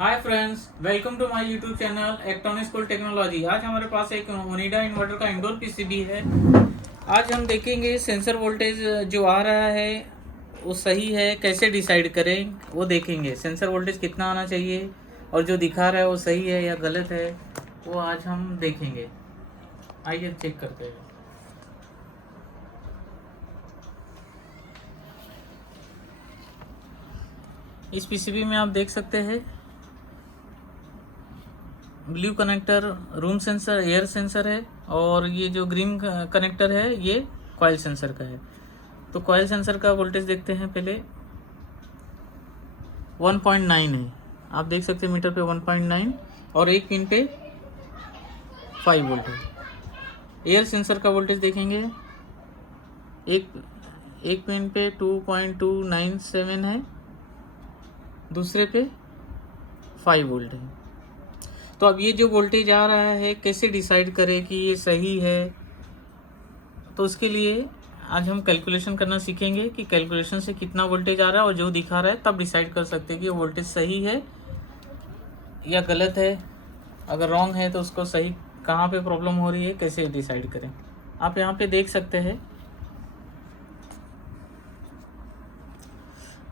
Hi friends, welcome to my YouTube channel electronic school technology. आज हमारे पास एक ओनिडा इन्वर्टर का इंडोर पीसीबी है। आज हम देखेंगे सेंसर वोल्टेज जो आ रहा है वो सही है, कैसे डिसाइड करें वो देखेंगे। सेंसर वोल्टेज कितना आना चाहिए और जो दिखा रहा है वो सही है या गलत है वो आज हम देखेंगे। आइए चेक करते हैं। इस पीसीबी में आप देख सकते हैं blue connector room sensor air sensor है और ये जो ग्रीन कनेक्टर है ये कॉइल सेंसर का है। तो कॉइल सेंसर का वोल्टेज देखते हैं पहले। 1.9 है, आप देख सकते हैं मीटर पे 1.9 और एक पिन पे 5 वोल्ट है। एयर सेंसर का वोल्टेज देखेंगे, एक पिन पे 2.297 है, दूसरे पे 5 वोल्ट है। तो अब ये जो वोल्टेज आ रहा है कैसे डिसाइड करें कि ये सही है, तो उसके लिए आज हम कैलकुलेशन करना सीखेंगे कि कैलकुलेशन से कितना वोल्टेज आ रहा है और जो दिखा रहा है तब डिसाइड कर सकते हैं कि ये वोल्टेज सही है या गलत है। अगर रॉन्ग है तो उसको सही कहाँ पे प्रॉब्लम हो रही है कैसे डिसाइड करें। आप यहाँ पे देख सकते हैं,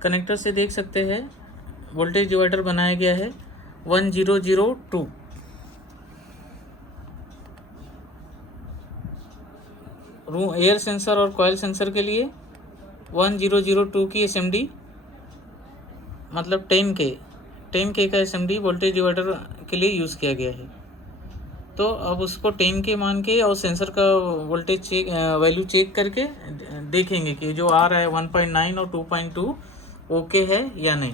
कनेक्टर से देख सकते हैं वोल्टेज डिवाइडर बनाया गया है 1002। रूम एयर सेंसर और कॉइल सेंसर के लिए 1002 की SMD मतलब 10K का SMD वोल्टेज डिवाइडर के लिए यूज़ किया गया है। तो अब उसको 10K मान के और सेंसर का वोल्टेज चेक वैल्यू चेक करके देखेंगे कि जो आ रहा है 1.9 और 2.2 ओके है या नहीं।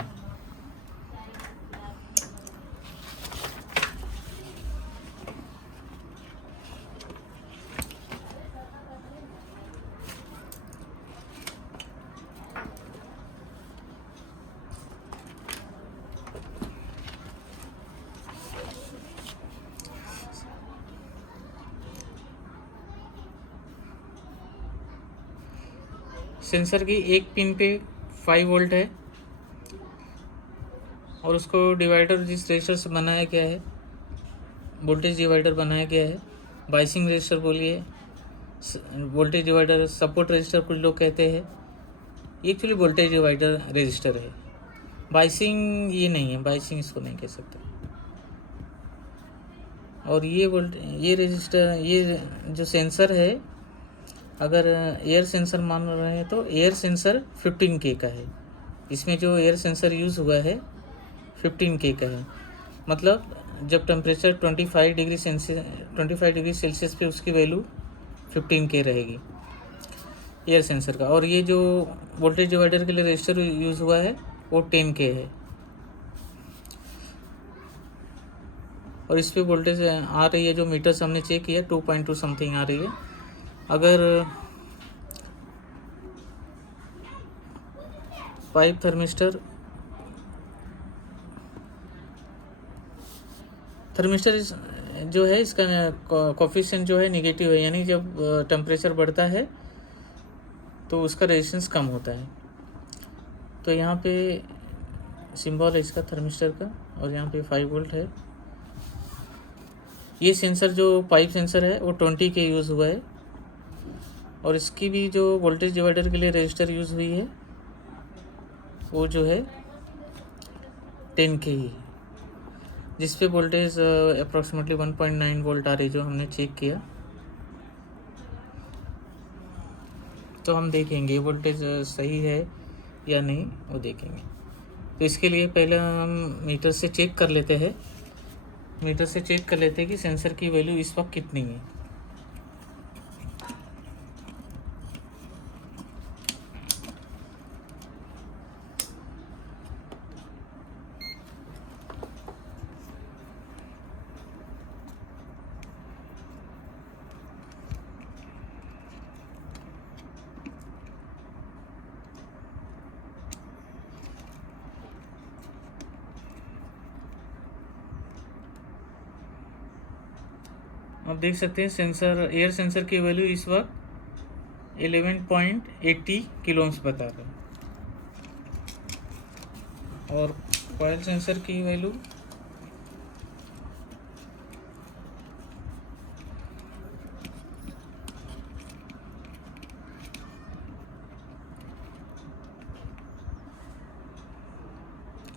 सेंसर की एक पिन पे 5 वोल्ट है और उसको डिवाइडर जिस रजिस्टर से बनाया गया है वोल्टेज डिवाइडर बनाया गया है, बाइसिंग रजिस्टर बोलिए, वोल्टेज डिवाइडर सपोर्ट रजिस्टर कुछ लोग कहते हैं। एक्चुअली वोल्टेज डिवाइडर रजिस्टर है, बाइसिंग ये नहीं है, बाइसिंग इसको नहीं कह सकते। और ये रजिस्टर ये जो सेंसर है, अगर एयर सेंसर मान रहे हैं तो एयर सेंसर 15K का है। इसमें जो एयर सेंसर यूज़ हुआ है 15K का है, मतलब जब टेम्परेचर 25 डिग्री सेल्सियस पे उसकी वैल्यू 15K रहेगी एयर सेंसर का। और ये जो वोल्टेज डिवाइडर के लिए रजिस्टर यूज़ हुआ है वो 10K है और इस पर वोल्टेज आ रही है जो मीटर से हमने चेक किया 2.2 समथिंग आ रही है। अगर पाइप थर्मिस्टर जो है इसका कोफिशिएंट जो है नेगेटिव है, यानी जब टेम्परेचर बढ़ता है तो उसका रेजिस्टेंस कम होता है। तो यहाँ पे सिंबल है इसका थर्मिस्टर का और यहाँ पे 5 वोल्ट है। ये सेंसर जो पाइप सेंसर है वो 20K यूज़ हुआ है और इसकी भी जो वोल्टेज डिवाइडर के लिए रजिस्टर यूज़ हुई है वो जो है 10K ही है, जिस पे वोल्टेज अप्रॉक्सीमेटली 1.9 वोल्ट आ रही जो हमने चेक किया। तो हम देखेंगे वोल्टेज सही है या नहीं वो देखेंगे। तो इसके लिए पहले हम मीटर से चेक कर लेते हैं कि सेंसर की वैल्यू इस वक्त कितनी है। आप देख सकते हैं एयर सेंसर की वैल्यू इस वक्त 11.80 किलो ओम्स बता रहा है और कॉइल सेंसर की वैल्यू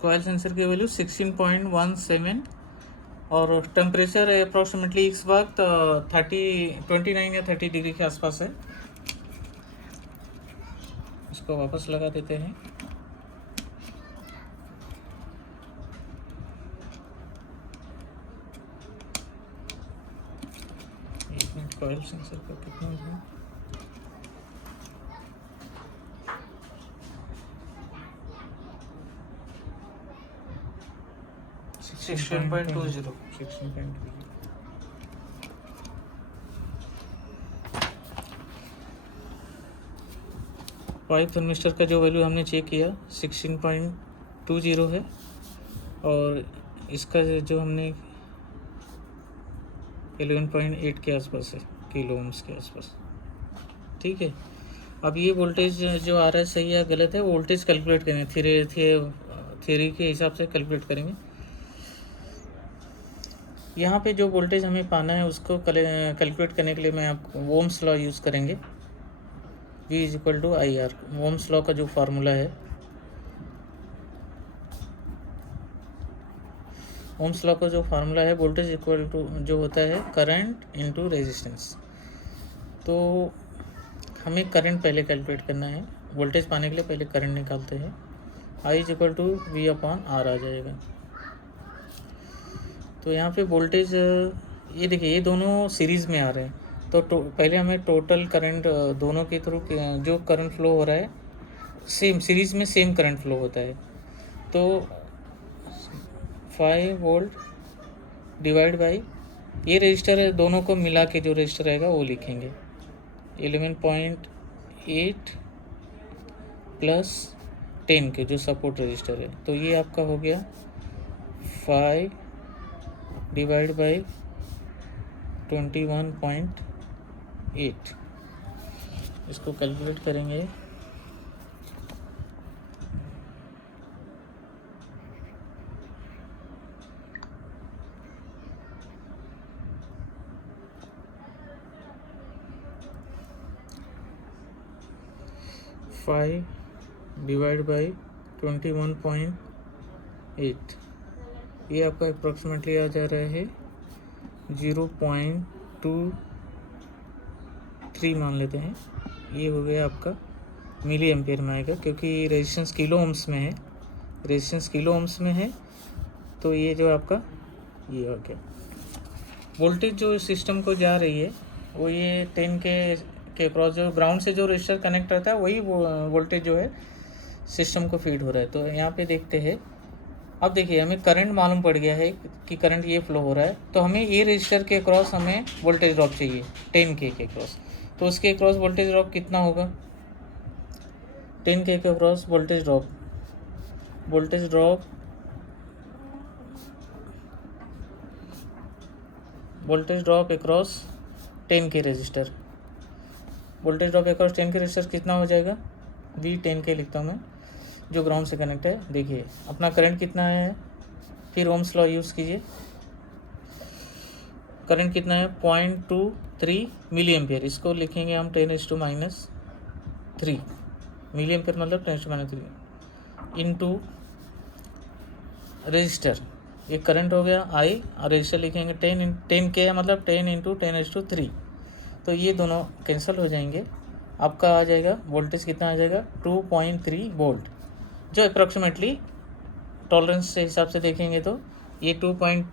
कॉयल सेंसर की वैल्यू 16.17 और टेम्परेचर अप्रॉक्सीमेटली इस वक्त 29 या 30 डिग्री के आसपास है। इसको वापस लगा देते हैं। एक मिनट, कॉयल सेंसर का कितना है? Sixteen point two zero. Pipe thermistor का जो वैल्यू हमने चेक किया 16.20 है और इसका जो हमने 11.8 के आसपास है, किलो ओम्स के आसपास। ठीक है, अब ये वोल्टेज जो आ रहा है सही या गलत है, वोल्टेज कैलकुलेट करेंगे, थ्योरी के हिसाब से कैलकुलेट करेंगे। यहाँ पे जो वोल्टेज हमें पाना है उसको कैलकुलेट करने के लिए मैं आपको ओम्स लॉ यूज़ करेंगे। V equal to I R, Ohm's law का जो फार्मूला है, ओम्स लॉ का जो फार्मूला है, वोल्टेज इक्वल टू जो होता है करंट इनटू रेजिस्टेंस। तो हमें करंट पहले कैलकुलेट करना है, वोल्टेज पाने के लिए पहले करंट निकालते हैं। I equal to V upon R आ जाएगा। तो यहाँ पे वोल्टेज ये देखिए, ये दोनों सीरीज़ में आ रहे हैं। तो पहले हमें टोटल करंट दोनों के थ्रू जो करंट फ्लो हो रहा है, सेम सीरीज़ में सेम करंट फ्लो होता है। तो 5 वोल्ट डिवाइड बाई ये रजिस्टर है, दोनों को मिला के जो रजिस्टर रहेगा वो लिखेंगे 11.8 प्लस 10 के जो सपोर्ट रजिस्टर है। तो ये आपका हो गया 5 डिवाइड बाई 21.8। इसको कैलकुलेट करेंगे। फाइव डिवाइड बाई 21.8, ये आपका अप्रॉक्सीमेटली आ जा रहा है 0.23 मान लेते हैं। ये हो गया आपका मिली एम्पेयर में आएगा, क्योंकि रेजिस्टेंस किलो ओम्स में है, रेजिस्टेंस किलो ओम्स में है। तो ये जो आपका ये हो गया वोल्टेज जो सिस्टम को जा रही है वो ये 10 के क्रॉस जो ग्राउंड से जो रजिस्टर कनेक्ट रहता है वही वोल्टेज जो है सिस्टम को फीड हो रहा है। तो यहाँ पे देखते हैं, अब देखिए हमें करंट मालूम पड़ गया है कि करंट ये फ्लो हो रहा है। तो हमें ये रजिस्टर के क्रॉस हमें वोल्टेज ड्रॉप चाहिए 10K के क्रॉस। तो उसके क्रॉस वोल्टेज ड्रॉप कितना होगा? 10K के cross voltage drop across 10K register, voltage drop across 10K register कितना हो जाएगा? V 10K लिखता हूँ मैं, जो ग्राउंड से कनेक्ट है। देखिए अपना करंट कितना है, फिर ओम्स लॉ यूज़ कीजिए। करंट कितना है? 0.23 मिली एम्पियर। इसको लिखेंगे हम 10⁻³ मिली एम्पियर, मतलब 10⁻³ इंटू रजिस्टर। ये करंट हो गया I और रजिस्टर लिखेंगे 10K है, मतलब 10 इंटू 10⁻³। तो ये दोनों कैंसिल हो जाएंगे। आपका आ जाएगा वोल्टेज कितना आ जाएगा? 2.3 वोल्ट, जो अप्रॉक्सीमेटली टॉलरेंस से हिसाब से देखेंगे तो ये 2 पॉइंट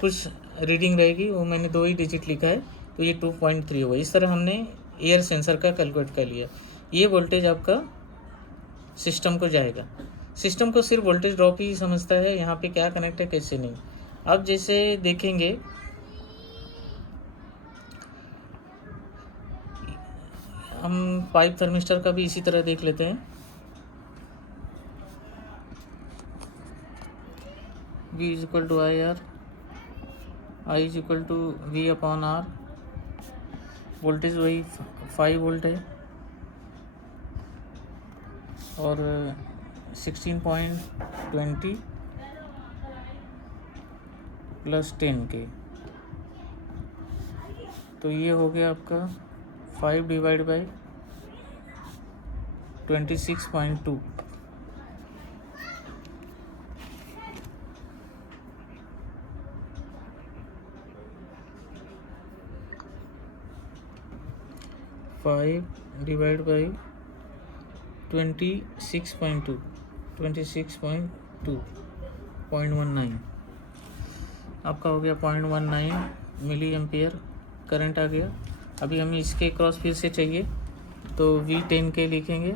कुछ रीडिंग रहेगी, वो मैंने 2 ही डिजिट लिखा है, तो ये 2.3 होगा। इस तरह हमने एयर सेंसर का कैलकुलेट कर लिया। ये वोल्टेज आपका सिस्टम को जाएगा। सिस्टम को सिर्फ वोल्टेज ड्रॉप ही समझता है, यहाँ पे क्या कनेक्ट है कैसे नहीं। अब जैसे देखेंगे हम पाइप थर्मिस्टर का भी इसी तरह देख लेते हैं। V is equal to I R, I is equal to V upon R. Voltage वही 5 वोल्ट है और 16.20 प्लस 10K। तो ये हो गया आपका 5 डिवाइड बाई 26.2। 5 डिवाइड बाई 26.2 0.19 आपका हो गया 0.19 मिली एम्पियर करंट आ गया। अभी हमें इसके क्रॉस फिर से चाहिए तो V10 के लिखेंगे।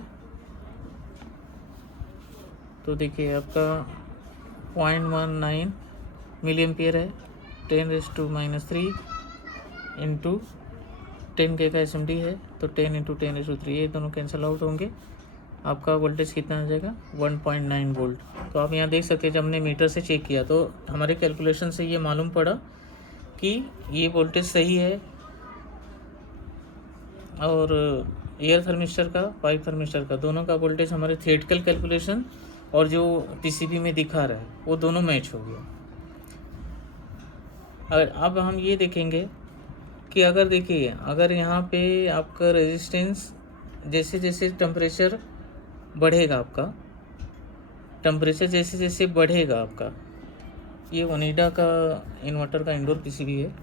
तो देखिए आपका 0.19 मिली एम्पियर है, 10⁻³ इंटू 10K का SMD है तो 10 इंटू 10⁻³ ये दोनों कैंसिल आउट होंगे। आपका वोल्टेज कितना आ जाएगा 1.9 वोल्ट। तो आप यहाँ देख सकते हैं जब हमने मीटर से चेक किया तो हमारे कैलकुलेशन से ये मालूम पड़ा कि ये वोल्टेज सही है। और एयर थर्मिस्टर का पाइप थर्मिस्टर का दोनों का वोल्टेज हमारे थियोरेटिकल कैलकुलेशन और जो PCB में दिखा रहा है वो दोनों मैच हो गया। अब हम ये देखेंगे कि अगर देखिए अगर यहाँ पे आपका रेजिस्टेंस जैसे जैसे टेम्परेचर बढ़ेगा, आपका टेम्परेचर जैसे जैसे बढ़ेगा, आपका ये ओनिडा का इन्वर्टर का इंडोर PCB है।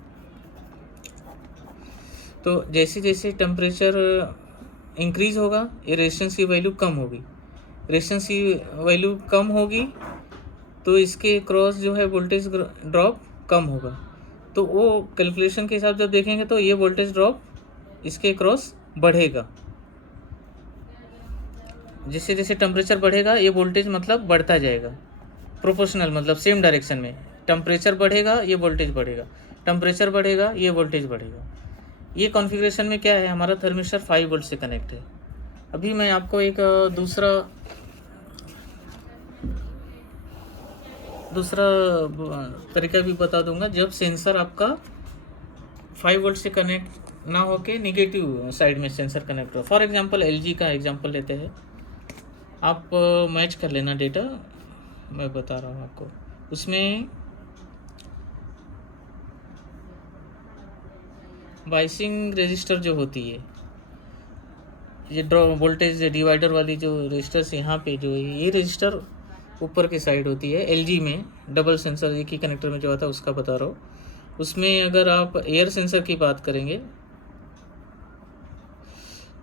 तो जैसे जैसे टेम्परेचर इंक्रीज होगा ये रेजिस्टेंस की वैल्यू कम होगी, रेजिस्टेंस की वैल्यू कम होगी तो इसके क्रॉस जो है वोल्टेज ड्रॉप कम होगा। तो वो कैलकुलेशन के हिसाब से जब देखेंगे तो ये वोल्टेज ड्रॉप इसके क्रॉस बढ़ेगा। जैसे जैसे टेम्परेचर बढ़ेगा ये वोल्टेज मतलब बढ़ता जाएगा, प्रोपोर्शनल मतलब सेम डायरेक्शन में। टेम्परेचर बढ़ेगा ये वोल्टेज बढ़ेगा, टेम्परेचर बढ़ेगा ये वोल्टेज बढ़ेगा। ये कॉन्फ़िगरेशन में क्या है, हमारा थर्मिस्टर 5 वोल्ट से कनेक्ट है। अभी मैं आपको एक दूसरा तरीका भी बता दूंगा जब सेंसर आपका 5 वोल्ट से कनेक्ट ना होके नेगेटिव साइड में सेंसर कनेक्ट हो। फॉर एग्जांपल LG का एग्जांपल लेते हैं, आप मैच कर लेना डेटा, मैं बता रहा हूँ आपको। उसमें बाइसिंग रजिस्टर जो होती है, ये ड्रॉ वोल्टेज डिवाइडर वाली जो रजिस्टर्स यहाँ पे जो है ये रजिस्टर ऊपर की साइड होती है। LG में डबल सेंसर एक ही कनेक्टर में जो आता है उसका बता रहा हूँ। उसमें अगर आप एयर सेंसर की बात करेंगे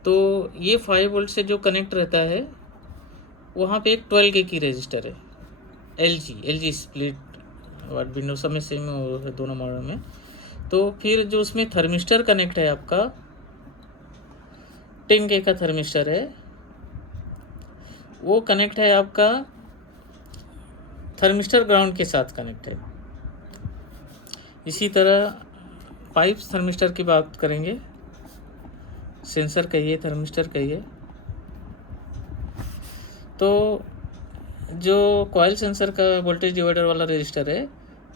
तो ये 5 वोल्ट से जो कनेक्ट रहता है वहाँ पे एक 12K की रजिस्टर है। LG स्प्लिट विंडो सब में सेम है दोनों मॉडल में। तो फिर जो उसमें थर्मिस्टर कनेक्ट है आपका 10K का थर्मिस्टर है, वो कनेक्ट है आपका थर्मिस्टर ग्राउंड के साथ कनेक्ट है। इसी तरह पाइप्स थर्मिस्टर की बात करेंगे, सेंसर कहिए थर्मिस्टर कहिए, तो जो कॉइल सेंसर का वोल्टेज डिवाइडर वाला रजिस्टर है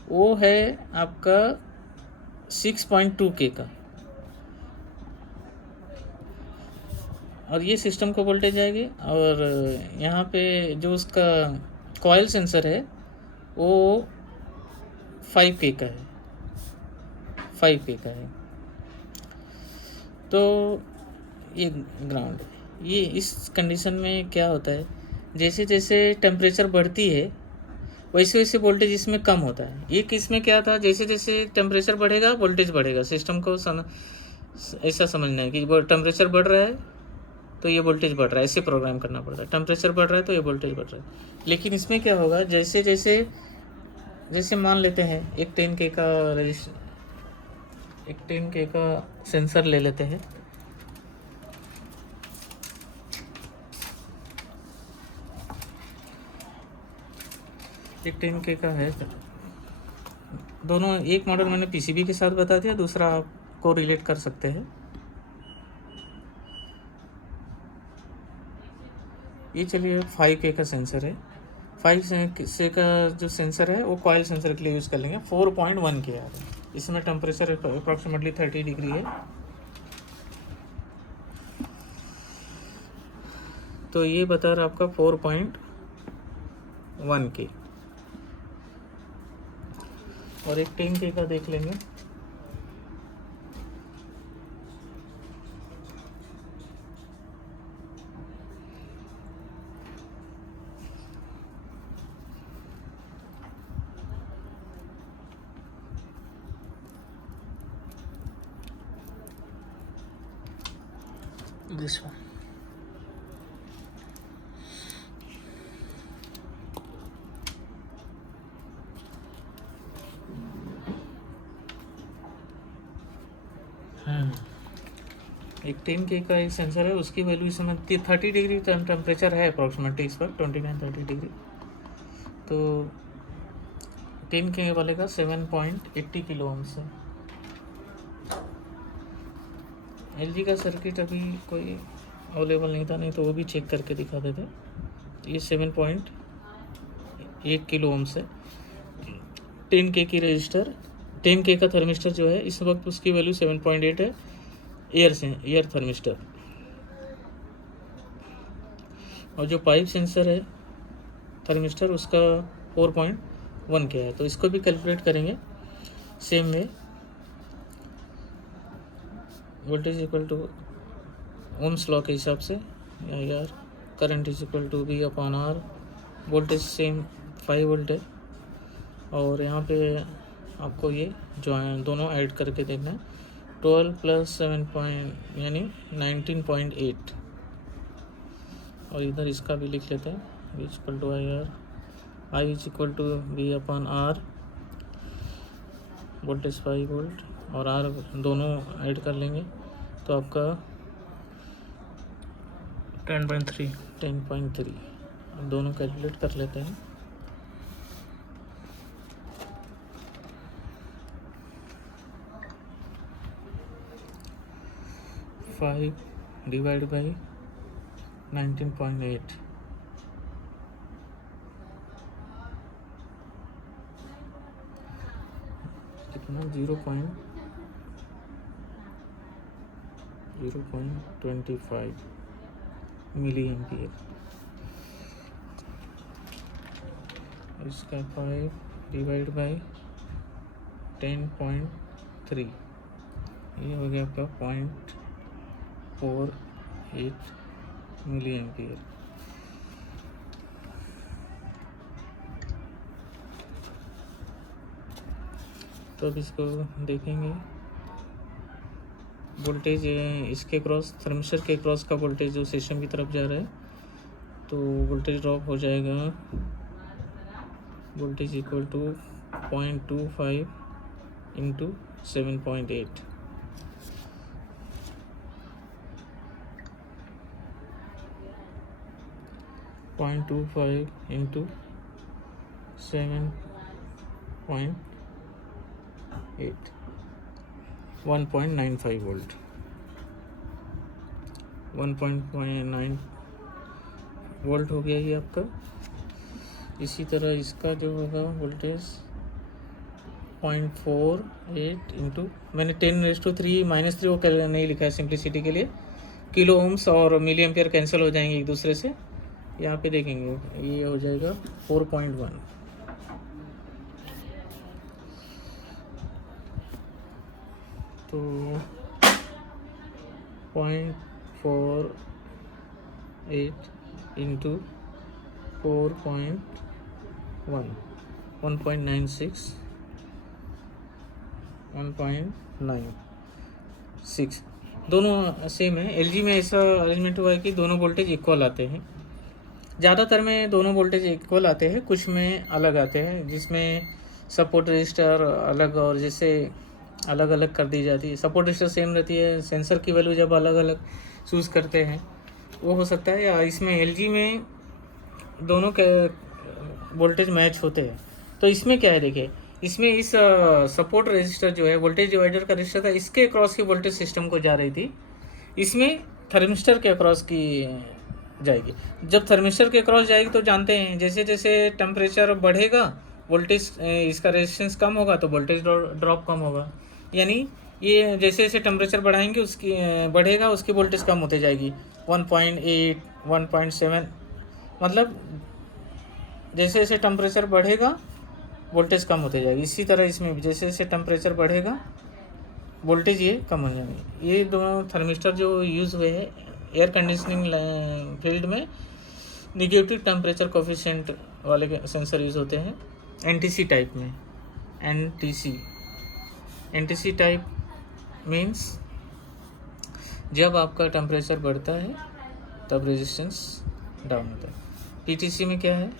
वो है आपका 6.2K का, और ये सिस्टम को वोल्टेज आएगी। और यहाँ पे जो उसका कॉइल सेंसर है वो 5K का है, 5K का है। तो ये ग्राउंड है। ये इस कंडीशन में क्या होता है, जैसे जैसे टेम्परेचर बढ़ती है वैसे वैसे वोल्टेज इसमें कम होता है। ये किस में क्या था, जैसे जैसे टेम्परेचर बढ़ेगा वोल्टेज बढ़ेगा। सिस्टम को ऐसा समझना है कि टेम्परेचर बढ़ रहा है तो ये वोल्टेज बढ़ रहा है, ऐसे प्रोग्राम करना पड़ता है। टेम्परेचर बढ़ रहा है तो ये वोल्टेज बढ़ रहा है। लेकिन इसमें क्या होगा, जैसे जैसे जैसे मान लेते हैं एक 10K का एक 10K का सेंसर ले लेते हैं। एक 10K का है, दोनों एक मॉडल मैंने PCB के साथ बता दिया, दूसरा आपको रिलेट कर सकते हैं। ये चलिए 5K का सेंसर है। 5K का जो सेंसर है वो कॉइल सेंसर के लिए यूज़ कर लेंगे। 4.1K आ रहा है, इसमें टेम्परेचर अप्रॉक्सीमेटली 30 डिग्री है। तो ये बता रहा आपका 4.1K। और एक 10K का देख लेंगे। This one. एक 10K का एक सेंसर है, उसकी वैल्यू इस समय 30 डिग्री टेम्परेचर है अप्रॉक्सीमेटली इस पर, 29-30 डिग्री। तो 10K वाले का 7.80 किलो ओम्स है। LG का सर्किट अभी कोई अवेलेबल नहीं था, नहीं तो वो भी चेक करके दिखा देते। ये 7.8 किलो ओम्स है। 10K की रजिस्टर, 10K का थर्मिस्टर जो है इस वक्त उसकी वैल्यू 7.8 है एयर थर्मिस्टर। और जो पाइप सेंसर है थर्मिस्टर उसका 4.1 K है। तो इसको भी कैलकुलेट करेंगे same way. Voltage equal to Ohm's law के हिसाब से, यार current is equal to V upon R। Voltage same 5 volt है। और यहाँ पे आपको ये जो दोनों ऐड करके देखना है, 12 प्लस 7 पॉइंट यानी 19.8। और इधर इसका भी लिख लेते हैं, V is equal to IR, I is equal to V upon R। Voltage 5 volt और R दोनों ऐड कर लेंगे तो आपका 10.3 दोनों कैलकुलेट कर लेते हैं। फाइव डिवाइड बाई 19.8, कितना 0.25 मिली एम्पियर। इसका 5 डिवाइड बाई 10.3, ये हो गया आपका 0.48 मिली एम्पियर। तो अब इसको देखेंगे, वोल्टेज इसके क्रॉस, थर्मिस्टर के क्रॉस का वोल्टेज जो सिस्टम की तरफ जा रहा है, तो वोल्टेज ड्रॉप हो जाएगा, voltage equal to 0.25 into 7.8। Point 25 into 7.8, 1.95 volt. 1.9 volt हो गया ये आपका। इसी तरह इसका जो होगा वोल्टेज 0.48 इंटू, मैंने 10⁻³ वो नहीं लिखा है सिंप्लिसिटी के लिए, किलो ओम्स और मिली एम्पियर कैंसिल हो जाएंगे एक दूसरे से। यहाँ पे देखेंगे ये हो जाएगा 4.1। तो 0.48 इंटू 4.1, 1.96, 1.96 दोनों सेम है। एलजी में ऐसा अरेंजमेंट हुआ है कि दोनों वोल्टेज इक्वल आते हैं। ज़्यादातर में दोनों वोल्टेज इक्वल आते हैं, कुछ में अलग आते हैं, जिसमें सपोर्ट रजिस्टर अलग और जैसे अलग अलग कर दी जाती है। सपोर्ट रजिस्टर सेम रहती है, सेंसर की वैल्यू जब अलग अलग चूज़ करते हैं वो हो सकता है। या इसमें एलजी में दोनों के वोल्टेज मैच होते हैं। तो इसमें क्या है, देखिए इसमें इस सपोर्ट रजिस्टर जो है वोल्टेज डिवाइडर का रजिस्टर था, इसके अक्रॉस की वोल्टेज सिस्टम को जा रही थी, इसमें थर्मिस्टर के अक्रॉस की जाएगी। जब थर्मिस्टर के अक्रॉस जाएगी तो जानते हैं जैसे जैसे टेम्परेचर बढ़ेगा वोल्टेज इसका रेजिस्टेंस कम होगा तो वोल्टेज ड्रॉप कम होगा। यानी ये जैसे जैसे टेम्परेचर बढ़ाएंगे उसकी बढ़ेगा उसकी वोल्टेज कम होते जाएगी। 1.8, 1.7, मतलब जैसे जैसे टेम्परेचर बढ़ेगा वोल्टेज कम होते जाएगी। इसी तरह इसमें भी जैसे जैसे टेम्परेचर बढ़ेगा वोल्टेज ये कम हो जाएंगे। ये दोनों थर्मिस्टर जो यूज़ हुए हैं एयर कंडीशनिंग फील्ड में, निगेटिव टेम्परेचर कोफिशिएंट वाले सेंसर यूज़ होते हैं एनटीसी टाइप में। एनटीसी टाइप मीन्स जब आपका टेम्परेचर बढ़ता है तब रेजिस्टेंस डाउन होता है। पीटीसी में क्या है,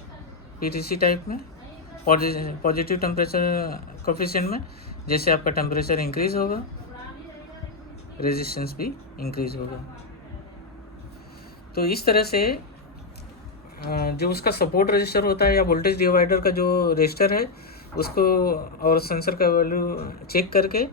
पीटीसी टाइप में पॉजिटिव टेम्परेचर कोफिशिएंट में जैसे आपका टेम्परेचर इंक्रीज़ होगा रेजिस्टेंस भी इंक्रीज़ होगा। तो इस तरह से जो उसका सपोर्ट रजिस्टर होता है या वोल्टेज डिवाइडर का जो रजिस्टर है उसको और सेंसर का वैल्यू चेक करके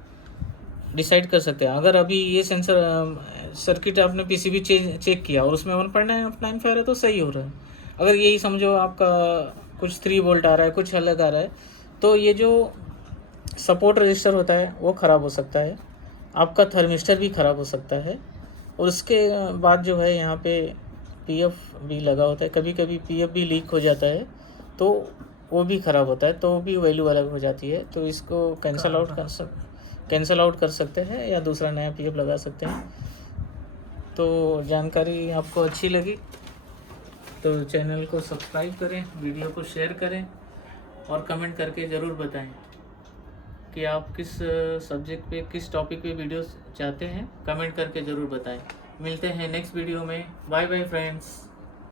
डिसाइड कर सकते हैं। अगर अभी ये सेंसर सर्किट आपने पीसीबी चेक किया और उसमें 1.95 है तो सही हो रहा है। अगर यही समझो आपका कुछ 3 वोल्ट आ रहा है, कुछ अलग आ रहा है, तो ये जो सपोर्ट रजिस्टर होता है वो ख़राब हो सकता है, आपका थर्मिस्टर भी ख़राब हो सकता है। और उसके बाद जो है यहाँ पे पीएफ भी लगा होता है, कभी कभी पीएफ भी लीक हो जाता है तो वो भी ख़राब होता है, तो भी वैल्यू अलग हो जाती है। तो इसको कैंसिल आउट कर सकते हैं या दूसरा नया पीएफ लगा सकते हैं। तो जानकारी आपको अच्छी लगी तो चैनल को सब्सक्राइब करें, वीडियो को शेयर करें और कमेंट करके ज़रूर बताएं कि आप किस सब्जेक्ट पे, किस टॉपिक पे वीडियोस चाहते हैं। कमेंट करके ज़रूर बताएं। मिलते हैं नेक्स्ट वीडियो में। Bye bye friends.